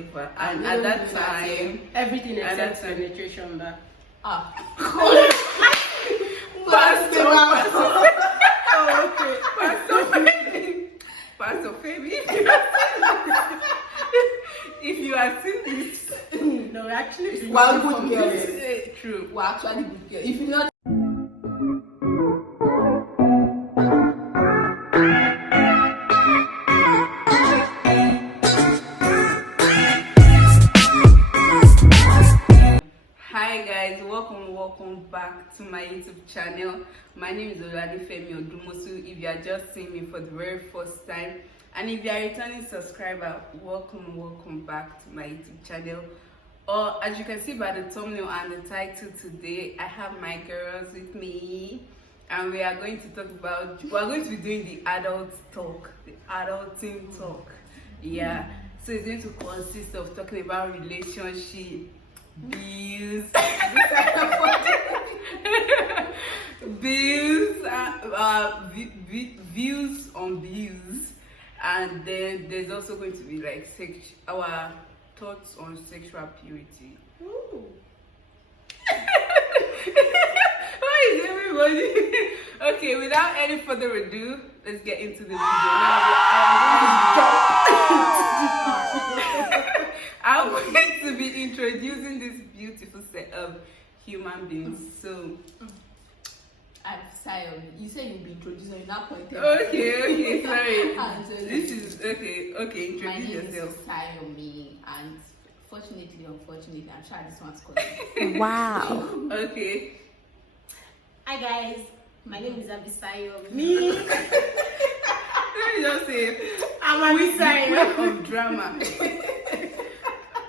ever. And at that time, everything except penetration. That Pastor. Oh, okay. Pastor Femi. If you are seeing this, no, actually, well, good girls. True. We're actually good girls. If you not. Hi guys, welcome back to my YouTube channel. My name is Femi Odumosu. If you are just seeing me for the very first time, and if you are a returning subscriber, welcome back to my YouTube channel. Or as you can see by the thumbnail and the title, today I have my girls with me, and we are going to be doing the adult talk, the adulting talk. Yeah, so it's going to consist of talking about relationship, bills, views on bills, and then there's also going to be like our thoughts on sexual purity. Ooh. Why is everybody? Okay, without any further ado, let's get into the video. I'm going to be introducing this beautiful set of human beings. So, I'm sorry. You said you'll be introducing. You're not pointing. Okay, sorry. This is okay. Introduce my name yourself. is Sayomi, and unfortunately, I'm sure this one's called. Wow. Okay. Hi guys, my name is Abisayo. Me. Let me just say, I'm Abisayo. of drama.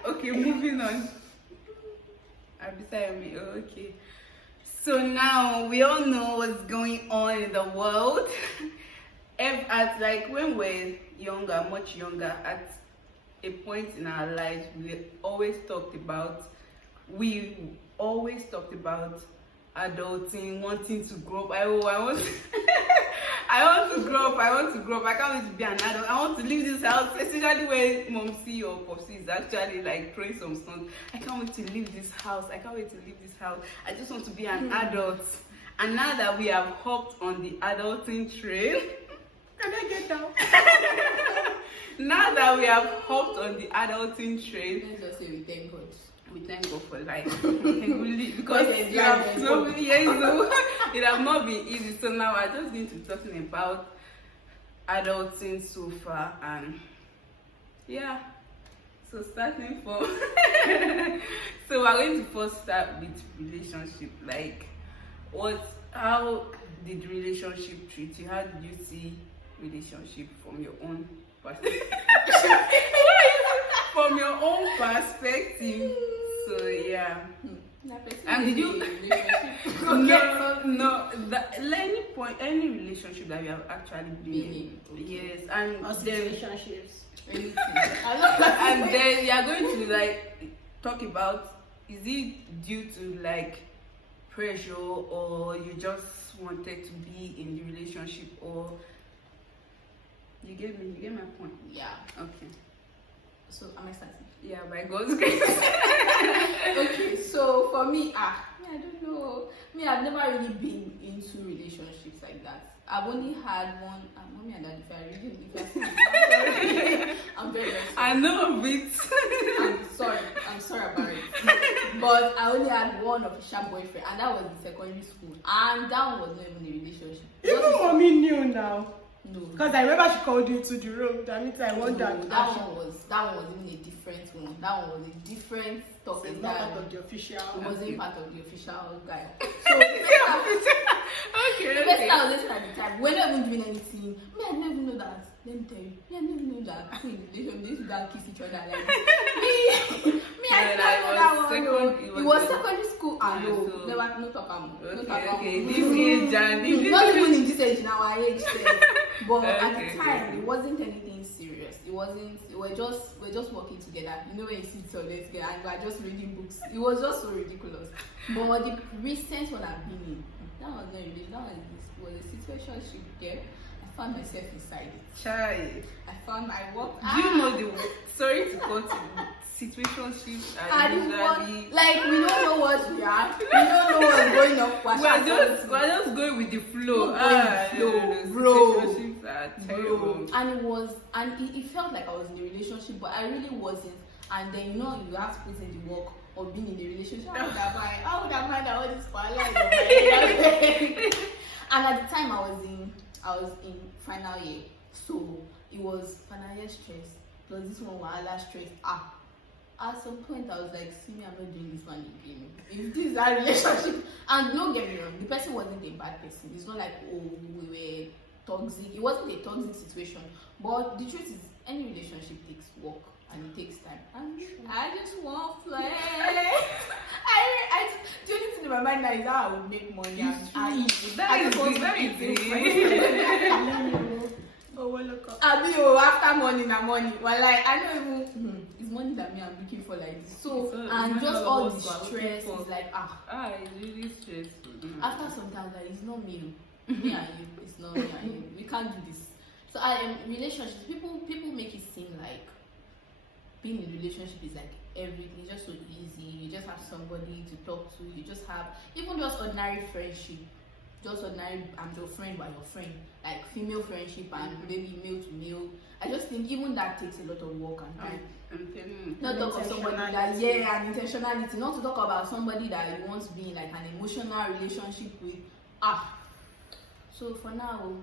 Okay, moving on. Abisayo, okay. So now we all know what's going on in the world. When we're younger, much younger, at a point in our lives, we always talked about adulting, wanting to grow up. I want to grow up. I can't wait to be an adult. I want to leave this house, especially when Momsi or Popsi is actually like throwing some songs. I can't wait to leave this house. I just want to be an adult. And now that we have hopped on the adulting train, can I get down? Now that we have hopped on the adulting train, Let's just say we thank God. we thank God for life. Because it has so many years ago, it has not been easy. So now we're just going to be talking about adulting so far, and yeah. So starting from so we're going to first start with relationship. Like, how did relationship treat you? How did you see relationship from your own perspective? From your own perspective. So yeah. And did you any relationship that you have actually been in? Yes, and then relationships. and then you are going to like talk about, is it due to like pressure, or you just wanted to be in the relationship, or you get my point? Yeah. Okay. So am I starting? Yeah, by God's grace. Okay, so for me, I don't know. I've never really been into relationships like that. I've only had one. Mommy and Daddy, I'm very sorry. I know a bit. I'm sorry about it. But I only had one official boyfriend, and that was in secondary school. And that one was not even a relationship. Even mommy knew now. No. Because I remember she called you to the room. That means I want that. That one was even a different one. That one was a different So it's not part of the official. It wasn't part of the official guy. So Okay. the person I was listening at the time, we're not even doing anything. I never know that. Let me tell you, I never know that. They used to kiss each other like this. I didn't know that one. It was secondary school. No, there was no talk about. Okay. This age and not even in this age, in our age. But at the time, it wasn't anything serious. We're just working together. You know when you sit together and we're just reading books. It was just so ridiculous. But the recent one I've been in, that was not really. That was a situationship there. I found myself inside it. Chai. I walked. Do you know the sorry to cut situationships are usually like we don't know what we are. We don't know what's going on. We're just going with the flow. Bro. Situationships are terrible. And it felt like I was in a relationship, but I really wasn't. And then you have to put in the work of being in a relationship. How would I mind all this for life? And at the time I was in final year, so it was final year stress plus this one was stress. At some point I was like, see me, I'm not doing this one again. If this is our relationship, and don't get me wrong, the person wasn't a bad person. It's not like we were toxic. It wasn't a toxic situation. But the truth is, any relationship takes work and it takes time. And I just want play. The only thing in my mind now is how I would make money. After money na money. Well, like I don't even. It's money that I'm looking for like this. So and just all the stress is like it's really stressful. After some time, like it's not me and you. It's not me and you. We can't do this. So relationships. People make it seem like being in a relationship is like everything. It's just so easy. You just have somebody to talk to. You just have even just ordinary friendship. Just ordinary, I'm your friend, but your friend, like female friendship and maybe male to male. I just think even that takes a lot of work and time. I'm telling you. Not talk of somebody that and intentionality. Not to talk about somebody that you want to be in like an emotional relationship with. So for now,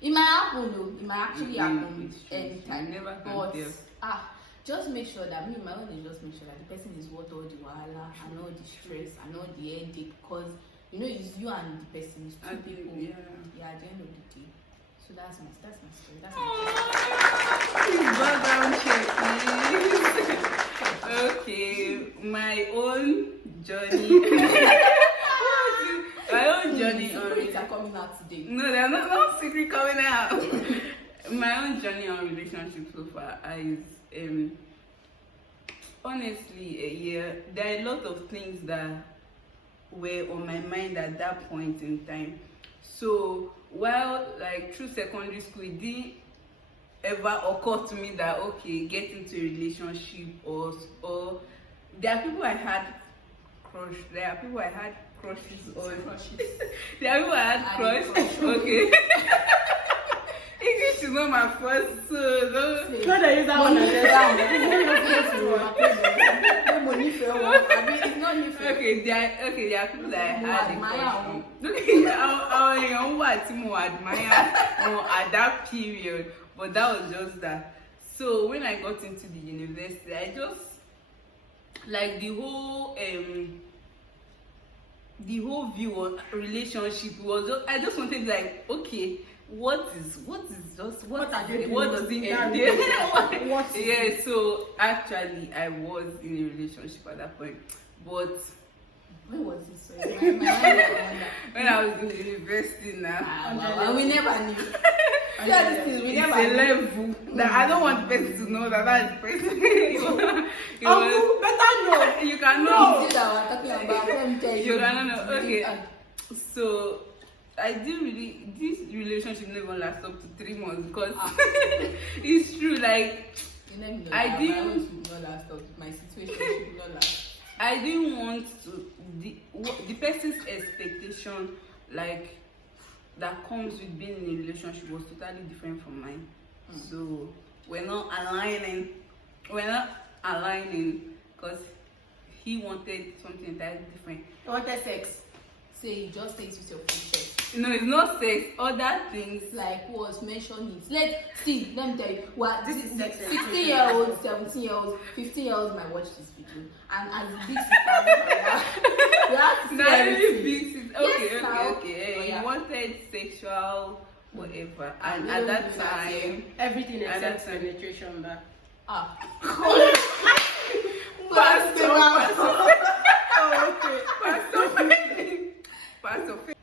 it might happen though. It might actually happen anytime. Never can tell. Just make sure that my own is just make sure that the person is worth all the wahala and all the stress and all the headache, because it's you and the person, it's two people. Yeah, at the end of the day. So that's my story. That's my background check, please. Okay, my own journey. My own journey on secrets are coming out today. No, they're not secret coming out. My own journey on relationships so far is honestly there are a lot of things that were on my mind at that point in time. So while like through secondary school it didn't ever occur to me that okay, get into a relationship or there are people I had crushes on. There are people I had crush. Okay. English is not my first, so don't. Not that use that one. Okay, there are people that I had a crush on. I admire at that period, but that was just that. So when I got into the university, I just like the whole view on relationship was just, I just wanted like, okay, what does it entail? Yeah, so actually I was in a relationship at that point, but when was this? when I was in the university now. We never knew. We never a level that I don't want the person to know that is the person. Better know. You can know. You can know. Okay. So I didn't really, this relationship never lasted up to 3 months because it's true, like I didn't not last up. My situation should not last. I didn't want to the person's expectation like that comes with being in a relationship was totally different from mine. So we're not aligning because he wanted something entirely different. He wanted sex. Say just sex with your full chest. No, it's not sex. Other things like was mentioned it. Let me tell you. What this is sex. 16-year-olds, 17-year-olds, 15-years might watch this video, and as the big sister, we have to see everything. Okay. He wanted sexual whatever, and at that time, everything except penetration.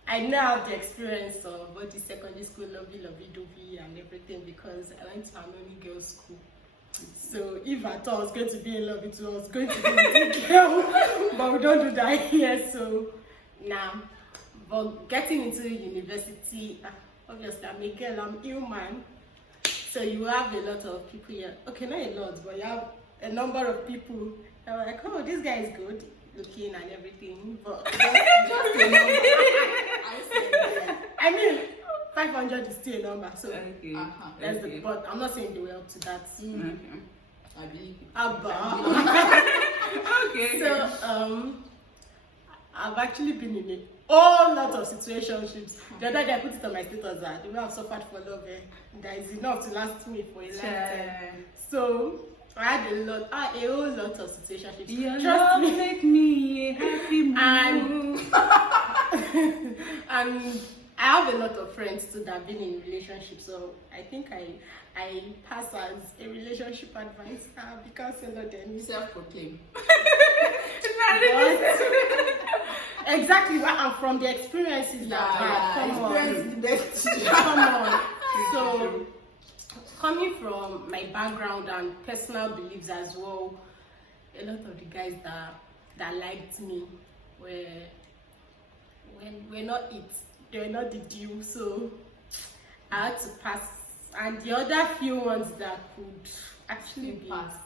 I now have the experience of both the secondary school lovey-dovey and everything because I went to an only girls' school. So if I thought I was going to be in love with you, I was going to be with a girl, but we don't do that here. So now, But getting into university, obviously I'm a girl, I'm human. So you have a lot of people here. Okay, not a lot, but you have a number of people that are like, oh, this guy is good looking and everything. But just a number. I mean, 500 is still a number. So that's the, but I'm not saying they were up to that. I believe it. Okay. So I've actually been in a whole lot of situationships. The other day I put it on my status that the way I've suffered for love, that is enough to last me for a lifetime. So I had a whole lot of situationships. Your love make me a happy mood. And I have a lot of friends too that have been in relationships, so I think I pass as a relationship advisor because a lot of them Self-proclaimed. Exactly, and from the experiences that I've had. Come on. So, coming from my background and personal beliefs as well, a lot of the guys that liked me were not it. They were not the deal. So, I had to pass. And the other few ones that could actually be passed.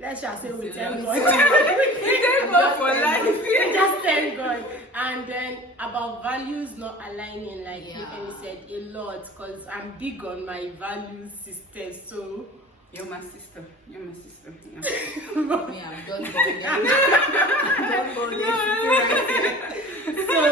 Let's just say we thank God. Thank God for life. Just thank God. And then about values not aligning, like Femi said, a lot, because I'm big on my value system. So you're my sister. You're my sister. Yeah, don't go So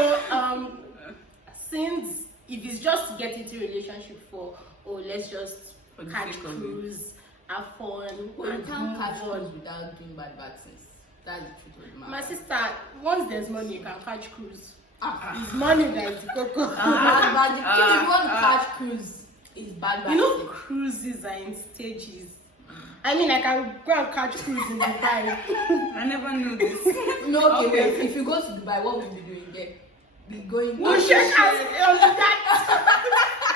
since if it's just to get into a relationship for let's just catch cruise, have fun, well, you and can't catch move on. cruise without doing bad things. That's the truth of the matter. My sister, once there's money, you can catch cruise. It's money that is the cocoa. But the thing is, you want to catch cruise is bad. You know, cruises are in stages. I mean, I can go and catch cruise in Dubai. I never knew this. No, okay, wait. If you go to Dubai, what will you be doing there? Be going. No, shake hands on that.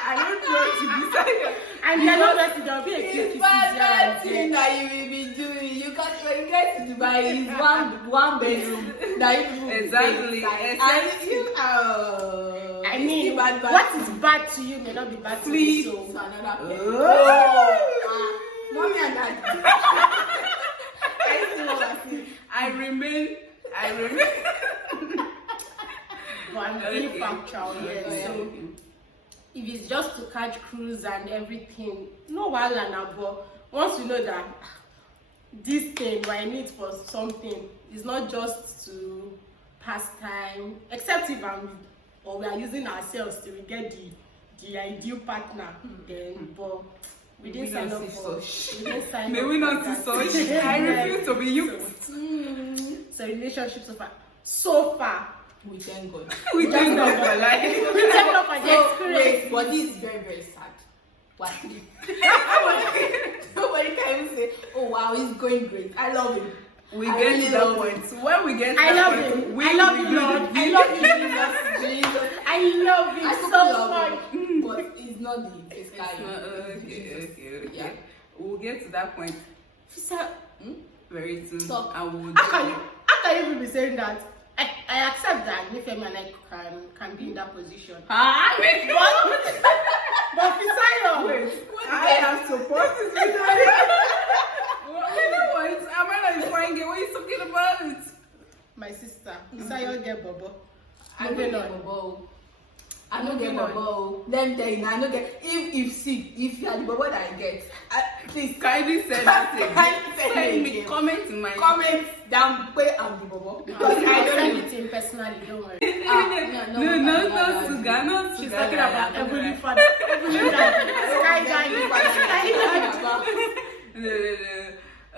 I don't know to decide. And you're not ready. There'll be a few It's kisses bad here and there. that you will be doing. You can't when you get to Dubai. It's one bedroom that you will Exactly. And you I mean, what is bad to you may not be bad to me. So another person. Mommy and daddy. I remain. but I'm very factual here. So if it's just to catch cruise and everything, no wahala na, but once you know that this thing what I need for something is not just to pass time, except if we are using ourselves to get the ideal partner, then but we didn't sign up for such. May we not see such. I refuse to be used. So relationships so far. We thank God. We thank God for life. We thank God for the experience. But this is very, very sad. What? Nobody can even say, oh wow, he's going great. I love him. We get to that point. When we get to I that love point, him. we I love will you, do Lord. the I love you, Jesus. I love him so much. But it's not the physical. Okay. Yeah. We'll get to that point very soon. Talk. And we'll How can you even be saying that? I accept that Nifemi and I can be in that position. Wait, But Fisayo, wait. I have supported you. What? Amanda is fine. What are you talking about? my sister, Fisayo get Bobo. I don't get Bobo. I don't get Bobo. Let me tell you now. I don't get. If you are the Bobo that I get, please Kindly send it. Send me comment in my comment down where I'm the Bobo because I don't send it in personally. Don't worry. No, Suga, not She's Suga. talking about Heavenly Father, Heavenly Daddy, Sky Daddy. No.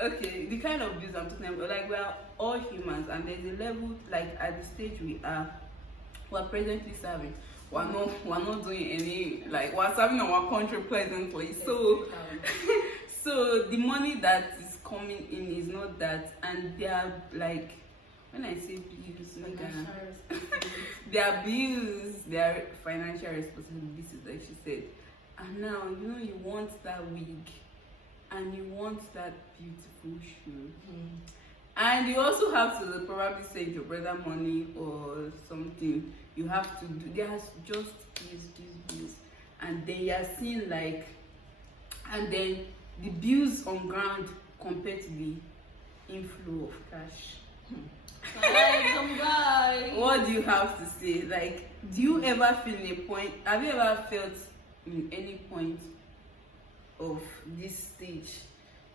Okay, the kind of views I'm talking about, like we are all humans, and there's a level, like at the stage we're presently serving. We're not doing any, like we're serving our country pleasantly. So the money that is coming in is not that, and they are like, when I say bills, their bills, their financial responsibilities, like she said. And now you want that wig, and you want that beautiful shoe. And you also have to probably send your brother money or something. You have to do, there's just this, and then you're seeing like, and then the bills on ground compared to the inflow of cash. Some guy. What do you have to say? Like, do you ever feel a point? Have you ever felt in any point of this stage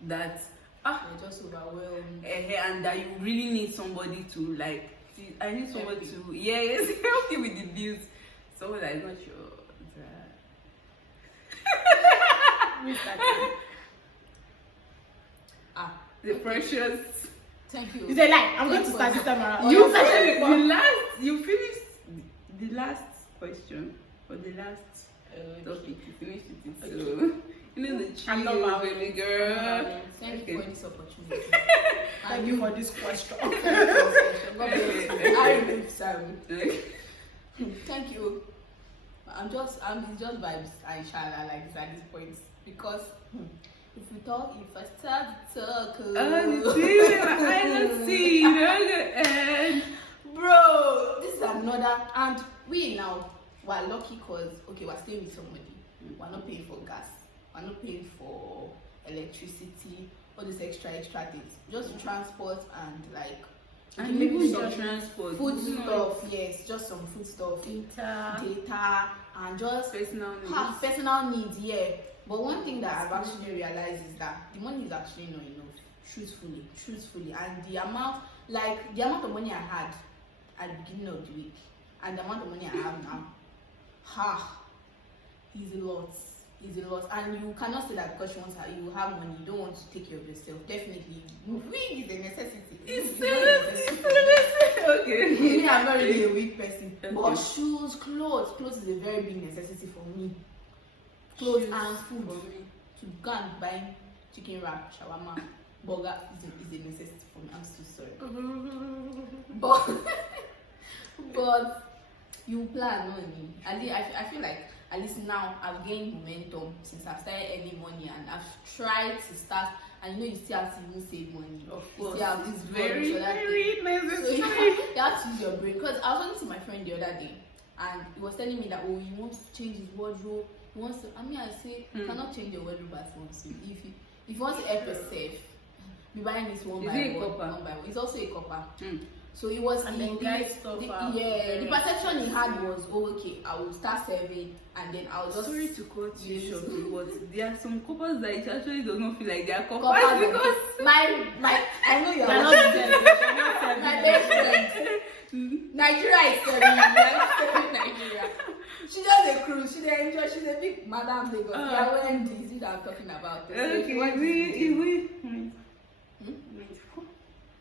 that You're just overwhelmed. and that you really need somebody to like? I need somebody to help you with the bills. Someone that is not sure. The precious. Thank you. It's a lie. I'm going to start this time around. You finished the last question or the last topic. You finished it. So you know the chill, baby girl. Thank you for this opportunity. Thank you for this question. I remove Sam. Thank you. It's just vibes, inshallah, like this at this point, because if I start to talk, I don't see. And bro, this is another, and we now we're lucky because we're staying with somebody. We're not paying for gas, we're not paying for electricity, all these extra things, just transport and like. And even some transport, food stuff, yes, just some food stuff, data, and just personal needs, yeah. But one thing that I've actually realized is that the money is actually not enough, truthfully, and the amount of money I had at the beginning of the week and the amount of money I have now, is a lot. And you cannot say that because you have money, you don't want to take care of yourself. Definitely, wig is a necessity. Okay. Me, I'm not really a weak person. Okay. But shoes, clothes is a very big necessity for me. Clothes and food for me. To go and buy chicken wrap, shawarma, burger is a necessity for me. I'm so sorry. But you plan on me. I feel like at least now I've gained momentum since I've started earning money, and I've tried to start. And you still have to even save money. Of course, it's very necessary. So you have to use your brain. Because I was talking to my friend the other day, and he was telling me that he wants to change his wardrobe. He wants to. I say you cannot change your wardrobe at once. So if you want to help yourself, be buying this one by one. It's also a copper. So it was and then guys stuff. The perception he had was, I will start serving and then I'll just. Sorry to cut you short, but there are some couples that it actually does not feel like they are couples because my I know you're not serving. My best friend. Nigeria is serving. Nigeria. She does a cruise. She does enjoy. She's a big Madame Lagos. Yeah, when this is what I'm talking about.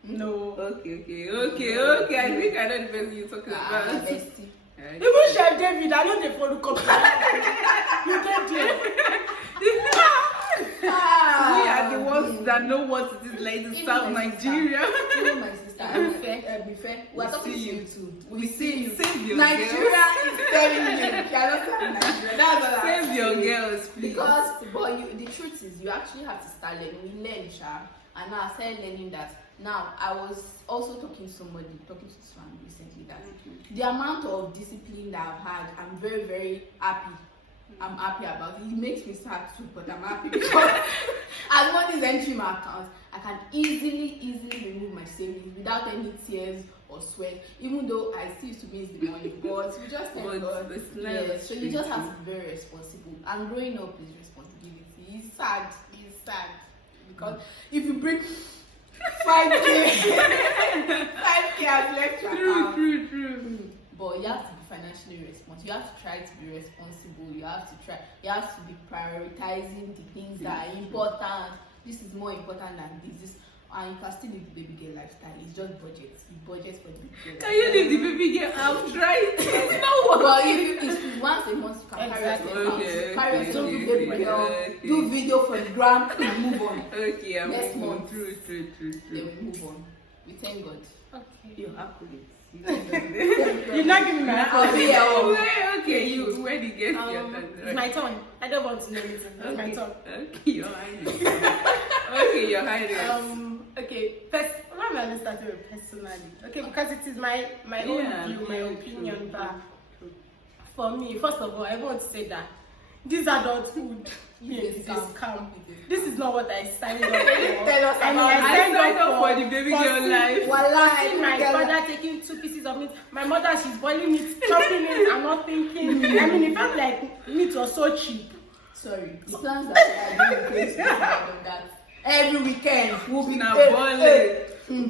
No. Okay. I think I know the person you're talking about. Bestie. Even Chef David, I know they follow company. You get it. We are the ones that know what it is like in South Nigeria. Even my sister. Be fair. We're talking to you too. We see you. Save your Nigeria girls. is telling you. You cannot save Nigeria. That's all. Save your girls, please. Because, the truth is, you actually have to start learning. We learn, and now I started learning that. Now, I was also talking to someone recently that the amount of discipline that I've had, I'm very, very happy. I'm happy about it. It makes me sad too, but I'm happy because as money is entering my account, I can easily remove my savings without any tears or sweat. Even though I still used to miss the money, but we just thank God. So you just have to be very responsible. And growing up is responsibility. It's sad because if you bring 5K as left account. True. But you have to be financially responsible. You have to try to be responsible. You have to be prioritizing the things that are important. This is more important than this. And you can still live the baby girl lifestyle. It's just budget. You budget for the baby girl. Can you live the baby girl? I've tried. It's not working. But if once a month you can carry yourself, do baby girl, do video for the gram, and move on. Okay, I'm next month. True. Then we move on. We thank God. Okay. You're accurate. You're not giving me an Okay, you where the already get your turn. It's my turn. I don't want to know anything. It's my turn. Okay, your highness. Okay, your highness. Okay. Why am I starting with personally? Okay, because it is my own view, my opinion. But for me, first of all, I want to say that this adulthood is a scam. This is not what I signed up for. Tell us about I signed up for the baby girl life. Watching my father taking 2 pieces of meat. My mother, she's boiling it, chopping it, and not thinking. I mean, it felt like meat was so cheap. Sorry, the plans that I do in that every weekend we'll be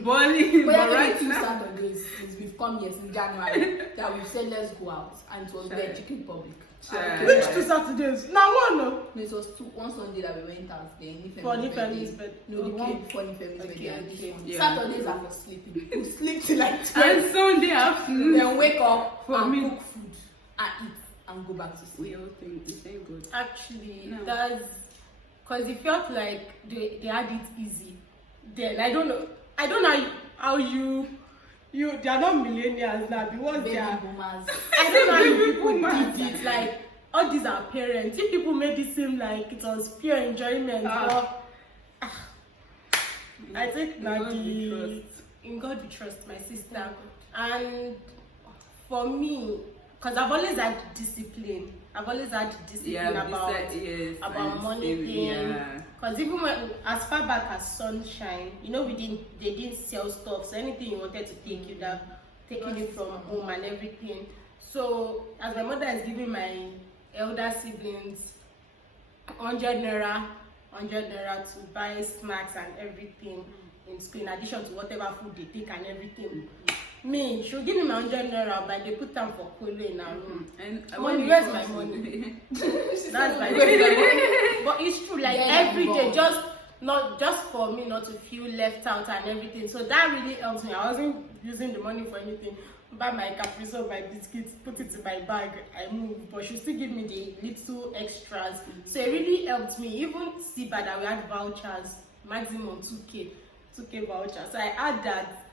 Balling. But Right two now. Saturdays since we've come here since January that we've said let's go out, and it was the Chicken Republic. Which 2 Saturdays? Now one, no. No, it was one Sunday that we went out there. For Nifemi's bed. No, the one for Nifemi's bed. Okay. And this one. Yeah. Saturdays are for sleeping. We sleep till like 12. And Sunday afternoon. Then wake up For and me. cook food and eat and go back to sleep. We all think the same good. Actually, No. that's because it felt like they had it easy. Then I don't know how you they are not millennials now because they Baby are. boomers. I don't know how you people Boomers. did it. Like all these are parents. If people made it seem like it was pure enjoyment, but I think that in God we trust, my sister. And for me, because I've always had discipline. About money thing. Because even when, as far back as Sunshine, they didn't sell stuff. So anything you wanted to take, you'd have taken it from home and everything. So as my mother is giving my elder siblings 100 naira to buy snacks and everything in school, in addition to whatever food they take and everything. Me, she'll give me my 100 naira, but they put them for Kolo in her room. And Money, where's my money? That's my money. But it's true, like every day, not just for me not to feel left out and everything. So that really helps me. I wasn't using the money for anything. Buy my caprice, my biscuits, put it in my bag, I move. But she still give me the little extras. So it really helped me. Even see that we had vouchers, maximum 2K voucher. So I had that.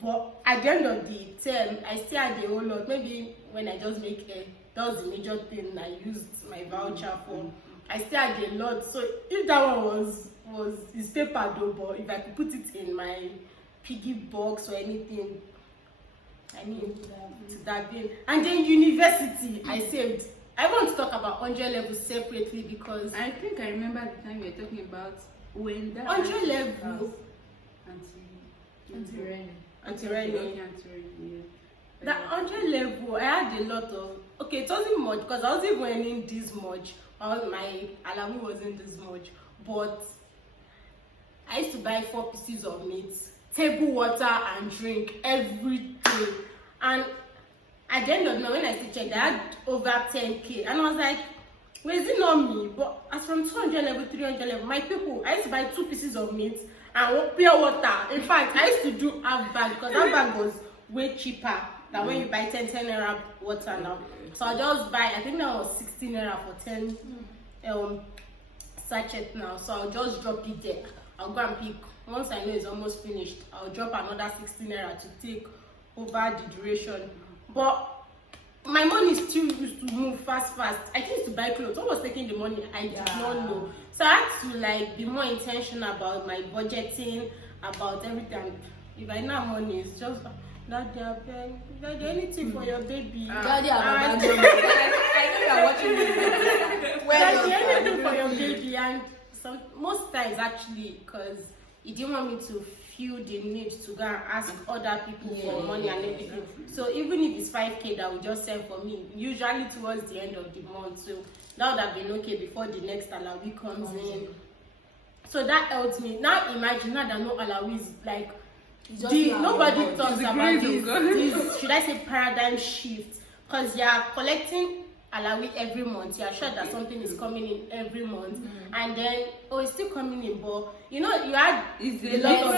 But at the end of the term, I still had a whole lot. Maybe when I just make that was the major thing I used my voucher for. I still had a lot. So if that one was his paper though, but if I could put it in my piggy box or anything, I mean, to that game. And then university, I saved. I want to talk about 100 levels separately because I think I remember the time you were talking about when that 100 level. Auntie Rene. That 100 level, I had a lot of. Okay, it wasn't much because I wasn't earning this much. Or my allowance wasn't this much. But I used to buy 4 pieces of meat, table water, and drink every day. And at the end of the night, when I still checked, I had over 10K. And I was like, well, is it not me? But as from 200 level, 300 level, my people, I used to buy 2 pieces of meat and pure water. In fact, I used to do half bag because half bag was way cheaper than when you buy 10 naira water now. So I just buy, I think that was 16 naira for 10 sachet now. So I'll just drop it there. I'll go and pick. Once I know it's almost finished, I'll drop another 16 naira to take over the duration. But my money still used to move fast. I used to buy clothes. What was taking the money? I did not know. So I had to be more intentional about my budgeting, about everything. If I know money, it's just not there. Daddy, anything for your baby. Daddy, I know you are watching this. Daddy, anything for your baby. And most times actually, because he didn't want me to feel the need to go and ask other people for money and everything. So even if it's 5K that we just send for me, usually towards the end of the month. So that would have been okay before the next alawi comes in. So that helps me. Now imagine now that no alawi is nobody talks about this, should I say, paradigm shift, because you are collecting alawi every month. You are sure that something is coming in every month, and then it's still coming in, but you had a lot of I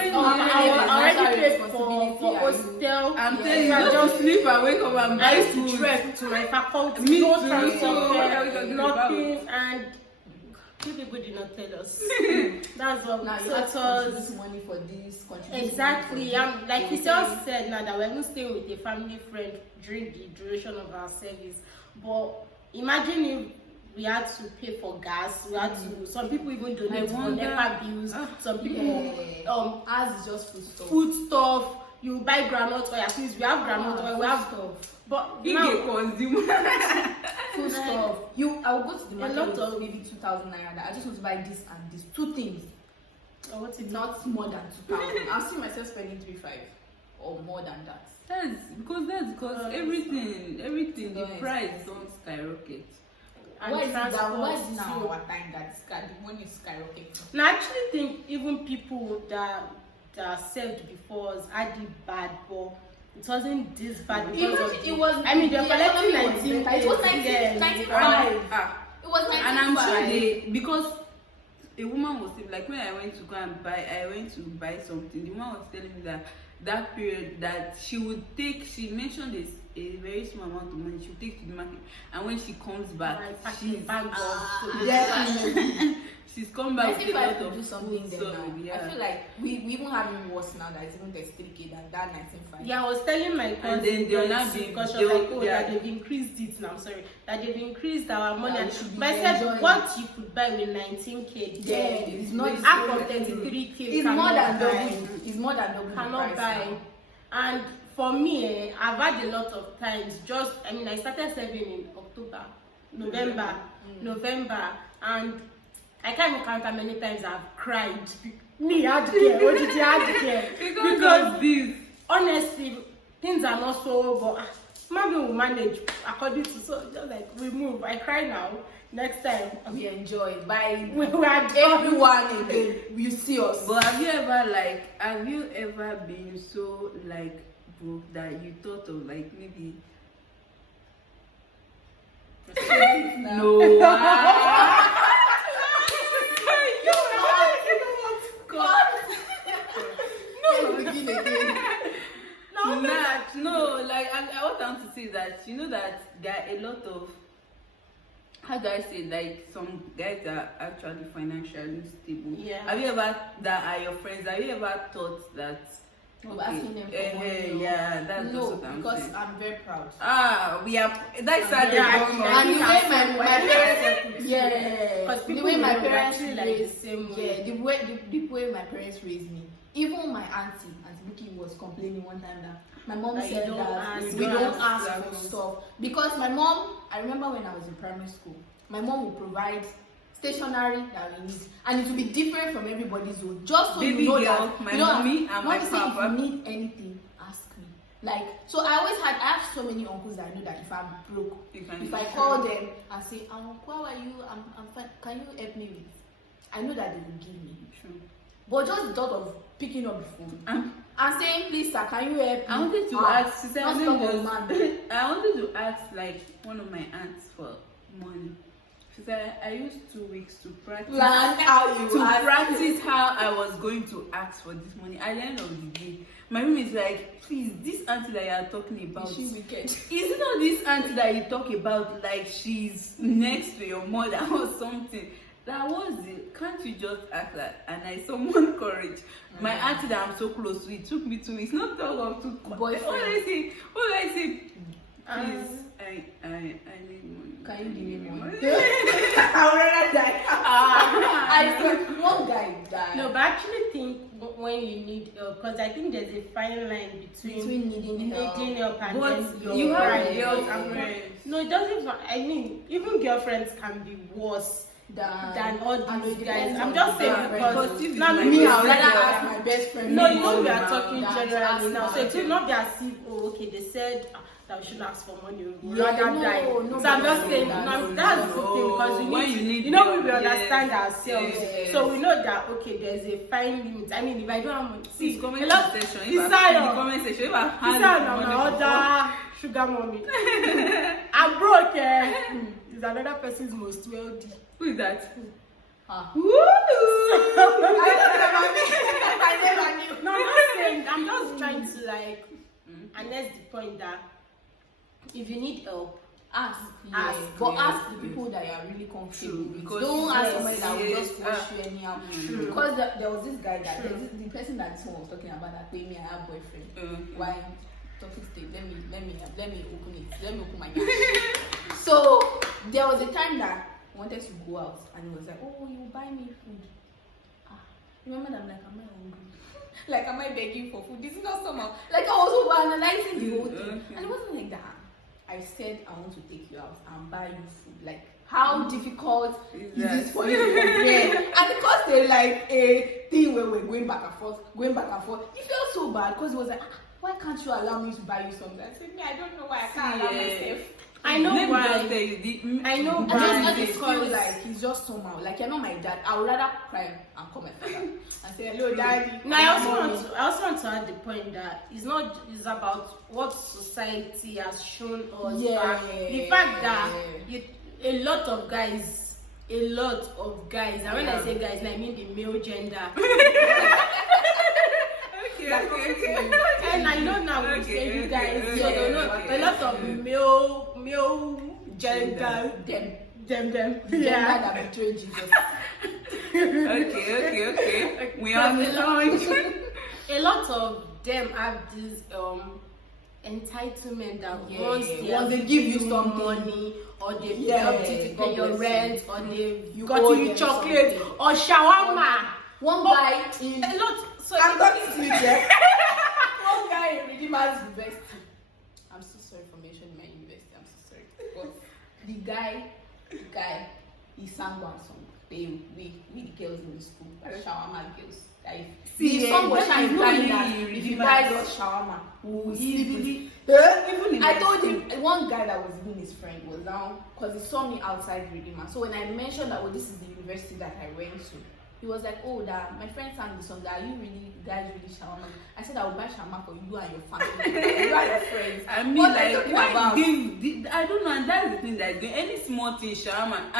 already paid for hostel. I'm telling you, just sleep and wake up and buy I used food. to trek to my faculty, Me no too. transport, nothing, and you people did not tell us. That's what. Now you so have to contribute money for this. Exactly. Like Chriselle said now that we're even staying with a family friend during the duration of our service. But imagine if we had to pay for gas, we had to, some people even donate for NEPA bills, some people, ours is just food stuff, you buy groundnut oil, at least we have groundnut oil, we have stuff. But you now, consume food stuff. I will go to the market lot of maybe 2,000 naira. I just want to buy this and this, 2 things. What is Not more than 2,000. I've seen myself spending 3,500 or more than that. That's because everything, the price don't skyrocket. And Why is it transport now too. our time that the money is skyrocketing? Now, I actually think even people that served before us had it bad, but it wasn't this bad because of It was. I mean, they're collecting It was 1995. It was 1995. And I'm sure because a woman was like, when I went to buy something, the woman was telling me that period that she mentioned this a very small amount of money she would take to the market, and when she comes back, she's come back with a lot of do something food. there now. I feel like we even have it worse now that it's even 33K than that 1995. Yeah, I was telling my cousin, and then they'll not be because she was like, that they've increased it now. Sorry, that they've increased our money. Yeah, But I said, what you could buy with 19K, it's not half of 33K. It's more than double. It's more than double. Cannot buy. And for me, I've had a lot of times. I started serving in October, November, and I can't even count how many times I've cried. Me, I had to care. What did you have to care? Because this. Honestly, things are not so, but maybe we'll manage according to, so just like we move. I cry now. Next time we enjoy by everyone in the you see us. But have you ever been so like broke that you thought of like maybe no. No, like I want to say that you know that there are a lot of, how do I say, like some guys that are actually financially stable. Yeah. Have you ever, that are your friends, have you ever thought that asking them for money? yeah, that's no, what I'm because saying. I'm very proud. We are, that's how they yeah, come and the way my parents, because the way my parents raised, the way my parents raised me. Even my auntie Buki was complaining one time that my mom said that we don't ask for stuff, because my mom, I remember when I was in primary school, my mom would provide stationery that we need, and it will be different from everybody's own, just so baby you know girl, that my mommy and my papa. If you need anything, ask me. Like, so I have so many uncles that I know that if I'm broke, if I call them and say, uncle, how are you? I'm fine. Can you help me with? I know that they will give me. True. But just the thought of picking up the phone and saying, please sir, can you help me? I wanted to ask, I wanted to ask like one of my aunts for money. She said I used 2 weeks to practice how I was going to ask for this money. At the end of the day, my mom is like, please, this auntie that you are talking about, is she wicked? Is it not this auntie that you talk about like she's next to your mother or something? That was it. Can't you just ask that? And I summoned courage. My auntie that I'm so close to, it took me 2 weeks. Not talk of two boyfriend. What did I say? Please, I need money. Can you give me money? I would rather die. I said one guy died. No, but I actually think when you need help, because I think there's a fine line between needing help and but then you have friends. girls and friends. No, it doesn't. I mean, even girlfriends can be worse than all these guys. I'm just saying because not me. I would rather ask my best friend. No, you know we are talking generally now, so it will not be as if okay, they said that we should ask for money. We rather die. So I'm just saying that's the thing, because we understand ourselves, so we know that okay, there's a fine limit. I mean, if I don't have money, see, comment section. In the comment section, if I have sugar mommy, I'm broke. Is another person's most wealthy. Who is that? I never knew. No, I'm not saying. I'm just trying to like, and that's the point that if you need help, ask. But ask the people that you are really comfortable with. Don't ask somebody that will just push you anyhow. Because there was this guy that the person that this one was talking about that paid me, I have boyfriend. Why? Talking state. Let me open it. Let me open my mouth. So there was a time that I wanted to go out, and he was like, "Oh, you buy me food." Remember that I'm like, am I hungry? Like, am I begging for food? This is not somehow. Like, I was overanalyzing the whole thing. And it wasn't like that. I said, I want to take you out and buy you food. Like, how difficult is this for you to comprehend? And because they like a thing where we're going back and forth, he felt so bad because he was like, why can't you allow me to buy you something? I said, I don't know why I can't allow myself. I know why. I know why. I just feel like he's just somehow like you're not my dad. I would rather cry and call my father and say hello, daddy. No, I also want to add the point that it's about what society has shown us. The fact that a lot of guys, and when I say guys, I mean the male gender. Okay. And I know now we say you guys, a lot of male gender, them. Yeah. That betrayed Jesus. Okay. We understand. A lot of them have this entitlement that once they give you some money, or they've helped you to pay your rent, or they've got you chocolate or shawarma. One guy in a lot. So I'm talking to you, Jeff. One guy in Redeemer's University. I'm so sorry for mentioning my university. I'm so sorry. But the guy, he sang one song. We the girls in the school, shawarma girls. Like, the song was implying that if you buy us shawarma, we will sleep with. I told him, one guy that was even his friend was down because he saw me outside Redeemer. So when I mentioned that, this is the university that I went to, he was like, oh, that my friend sang the song. That are you guys really shawarma? I said I will buy shawarma for you and your family. You are your friends. I mean, like, why I don't know, and that's the thing that any small thing shawarma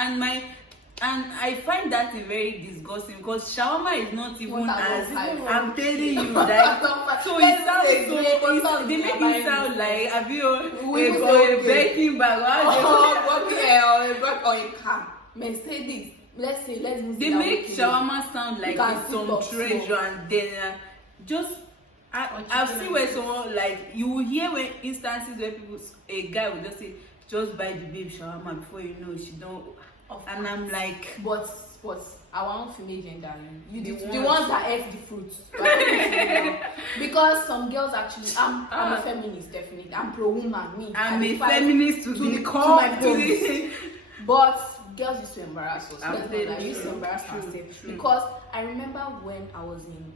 and I find that very disgusting because shawarma is not even as I'm telling you that. So it sounds they make it sound like have you a baking bag or a can. Men say this. Let's they make shawarma sound like it's some treasure, and then I've seen where someone like you will hear when instances where a guy will just say just buy the babe shawarma before you know she don't, and I'm like but our own female gender, the ones that eat the fruits. Because some girls actually, I'm a feminist definitely. I'm pro woman. I'm a feminist to the core. But girls used to embarrass us. I used to embarrass myself because I remember when I was in.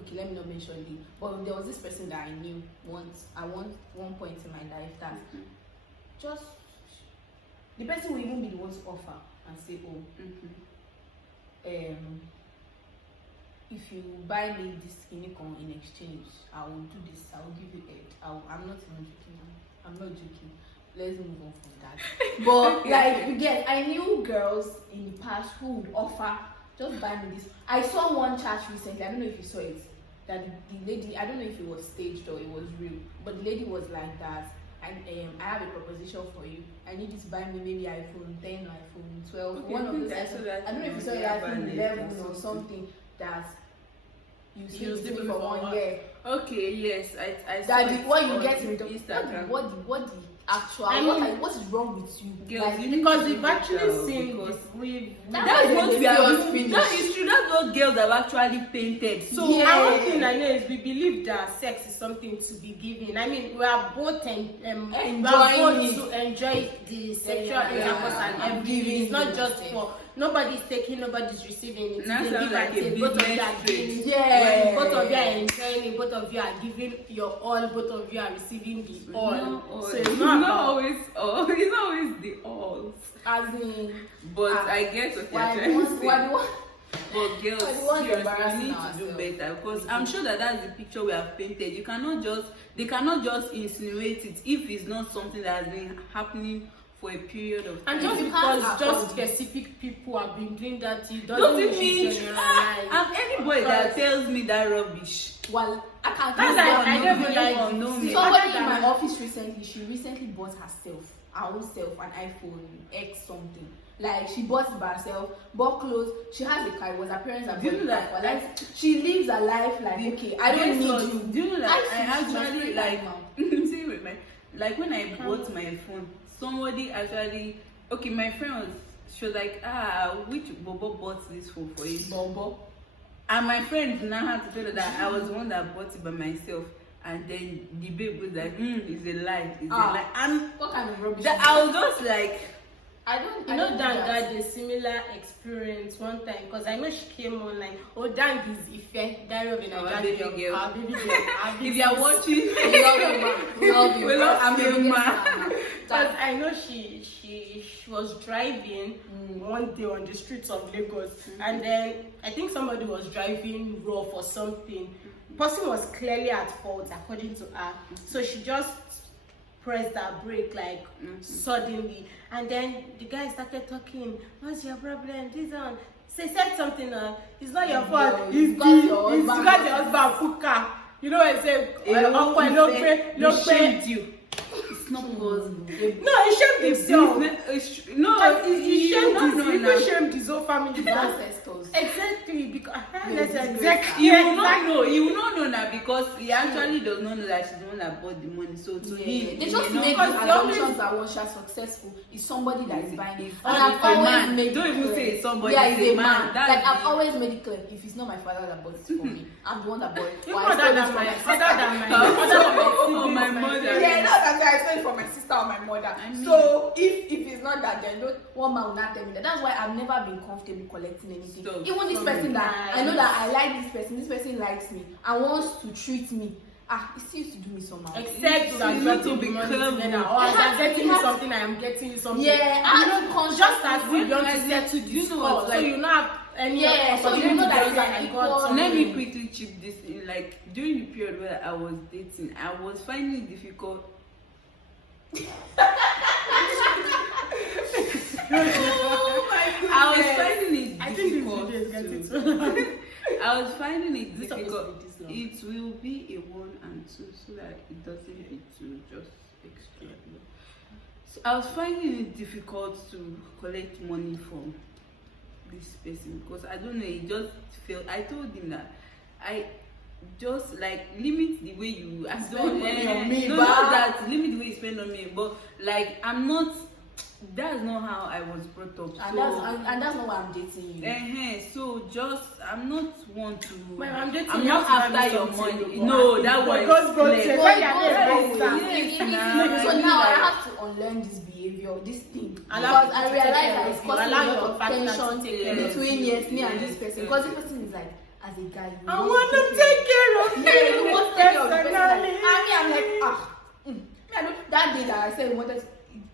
Okay, let me not mention it. But there was this person that I knew once. At one point in my life that just the person will even be the one to offer and say, if you buy me this skinny corn in exchange, I will do this. I will give you egg. I'm not even joking. I'm not joking. Let's move on from that. But like you get, I knew girls in the past who would offer, just buy me this. I saw one chat recently, I don't know if you saw it, that the lady, I don't know if it was staged or it was real, but the lady was like that, and I have a proposition for you. I need you to buy me maybe iPhone 10 or iPhone 12. Okay, one of those. I don't know if you saw it, iPhone 11 or something that you use it for 1 year. Okay, yes, I that what you get in Instagram. What the actual what is wrong with you? Girls, like, because we've actually seen that's what we have. That is true. That's what girls have actually painted. So one thing I know is we believe that sex is something to be given. I mean, we are both enjoy the sexual intercourse and everything. It's not just for nobody's taking, nobody's receiving. It's both of you are giving. Yeah. Both of you are enjoying it. Both of you are giving your all. Both of you are receiving the all. So it's not always all. It's not always the all. As in, but I get what you're trying to say. But girls, seriously, we need to do better because I'm sure that's the picture we have painted. They cannot just insinuate it if it's not something that has been happening for a period of time. And just because just specific people have been doing that, you don't mean generalize. And anybody that tells me that rubbish. Well, I can't. I don't even like know me. Somebody in my office recently bought her own self, an iPhone X something. Like she bought it by herself, bought clothes. She has a car. It was her parents that bought it. Like she lives her life like okay, I don't need you. Do you know that I actually like see with my like when I bought my phone, somebody actually, okay, my friend was, she was like, which bobo bought this phone for you? Bobo. And my friend now had to tell her that I was the one that bought it by myself. And then the babe was like, it's a lie, it's a lie. And what kind of rubbish? I was just like, Dan got a similar experience one time because I know she came on like, oh, Dan is Ife, Diary of a Nigerian girl. Our baby girl. If you are watching, we love you. We love you, ma. Because I know she was driving one day on the streets of Lagos, and then I think somebody was driving rough or something. The person was clearly at fault according to her, so she just pressed her brake like suddenly, and then the guy started talking. What's your problem? This one. So he said something. It's not your fault. It's because your husband Fuka. You know what I say? He shamed you. It's not because no, he shamed himself. No, he shamed his whole family. His ancestors. Exactly, because he will not know that because he actually does not know that she's the one that bought the money. So to him, they just make the assumptions that once she's successful is somebody that is buying it. And I've always made it don't clear. even say it's somebody. Yeah, it's a man. Like I've always made it clear. If it's not my father that bought it for me, I'm the one that bought it. Other than my mother. Yeah, no, that's why I spent for my sister or my mother. So if it's not that, then one man will not tell me that. That's why I've never been comfortable collecting anything. Even this person that I know that I like this person likes me and wants to treat me. It still used to do me somehow. Except that you to be together, or as I'm getting you something, I am getting you something. Yeah, I don't just as if you want to settle this score, so you not have any. Yeah, so you know that I got. Let me quickly chip this in. Like during the period where I was dating, I was finding it difficult. I was finding it difficult. I was finding it difficult. It will be a 1 and 2 so that it doesn't be too just extra. So I was finding it difficult to collect money from this person because I don't know. It just felt. I told him that I just like limit the way you spend money on me. No, not that limit the way you spend on me, but like I'm not. That's not how I was brought up. And that's not why I'm dating you. So just I'm not one to. I'm dating I'm you not after your money. No, that one is clear. So now I have to unlearn this behavior, this thing, because I realize that it's causing a lot of tension between me and this person. Because this person is like, as a guy, you I want to take care of you. Yeah, you want to take care of the person. And I'm like, that day that I said we wanted to,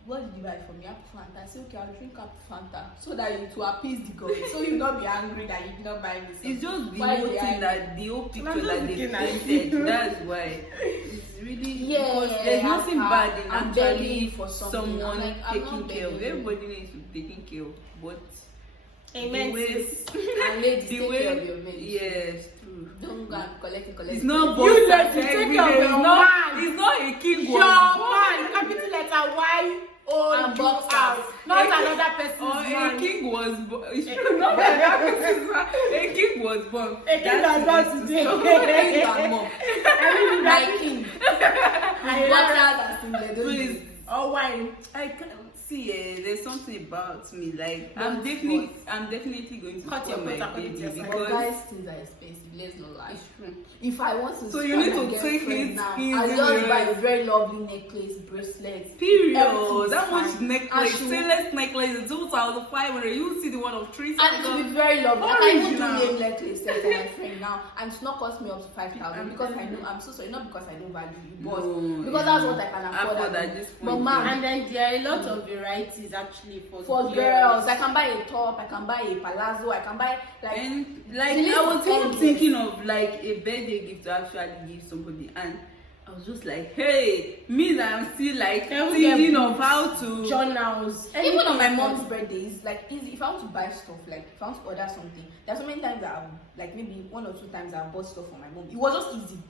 what did you buy for me? Apple Fanta. I said, okay, I'll drink Apple Fanta so that it will appease the girl. So you'll not be angry that you did not buy me something. It's just the whole thing that the whole picture that they painted. That's why it's really there's nothing bad in actually for someone taking care of. Everybody needs to be taken care of, but amen. And ladies, take care of your men. Yes, true. Don't go and collect. It's not you let me take care of your man. It's not a king. Your man, capital letter Y. And box out, not another person's man. man. A king was born. A king was born. A king was born today. My king. Please. Oh, why? I can't see. There's something about me. Like I'm definitely going to cut your my baby because guys' things are expensive. Let's not lie. It's true. If I want to, so you need to take it now. easy. I just buy a very lovely necklace, bracelet. Period. That much necklace, stainless necklace, is 2,500. You see the one of 3,000. And it will be very lovely. I can even do name necklace for my friend now, and it's not cost me up to 5,000 because I know. I'm so sorry, not because I don't value you, but because that's what I can afford at this point. But man, and then there are a lot of varieties actually for girls. I can buy a top, I can buy a palazzo, I can buy I was even thinking of like a birthday gift to actually give somebody, and I was just like, hey, me that I'm still like thinking of how to journals. Even on my mom's birthdays, like if I want to buy stuff, like if I want to order something, there's so many times that like maybe 1 or 2 times I've bought stuff for my mom. It was just easy.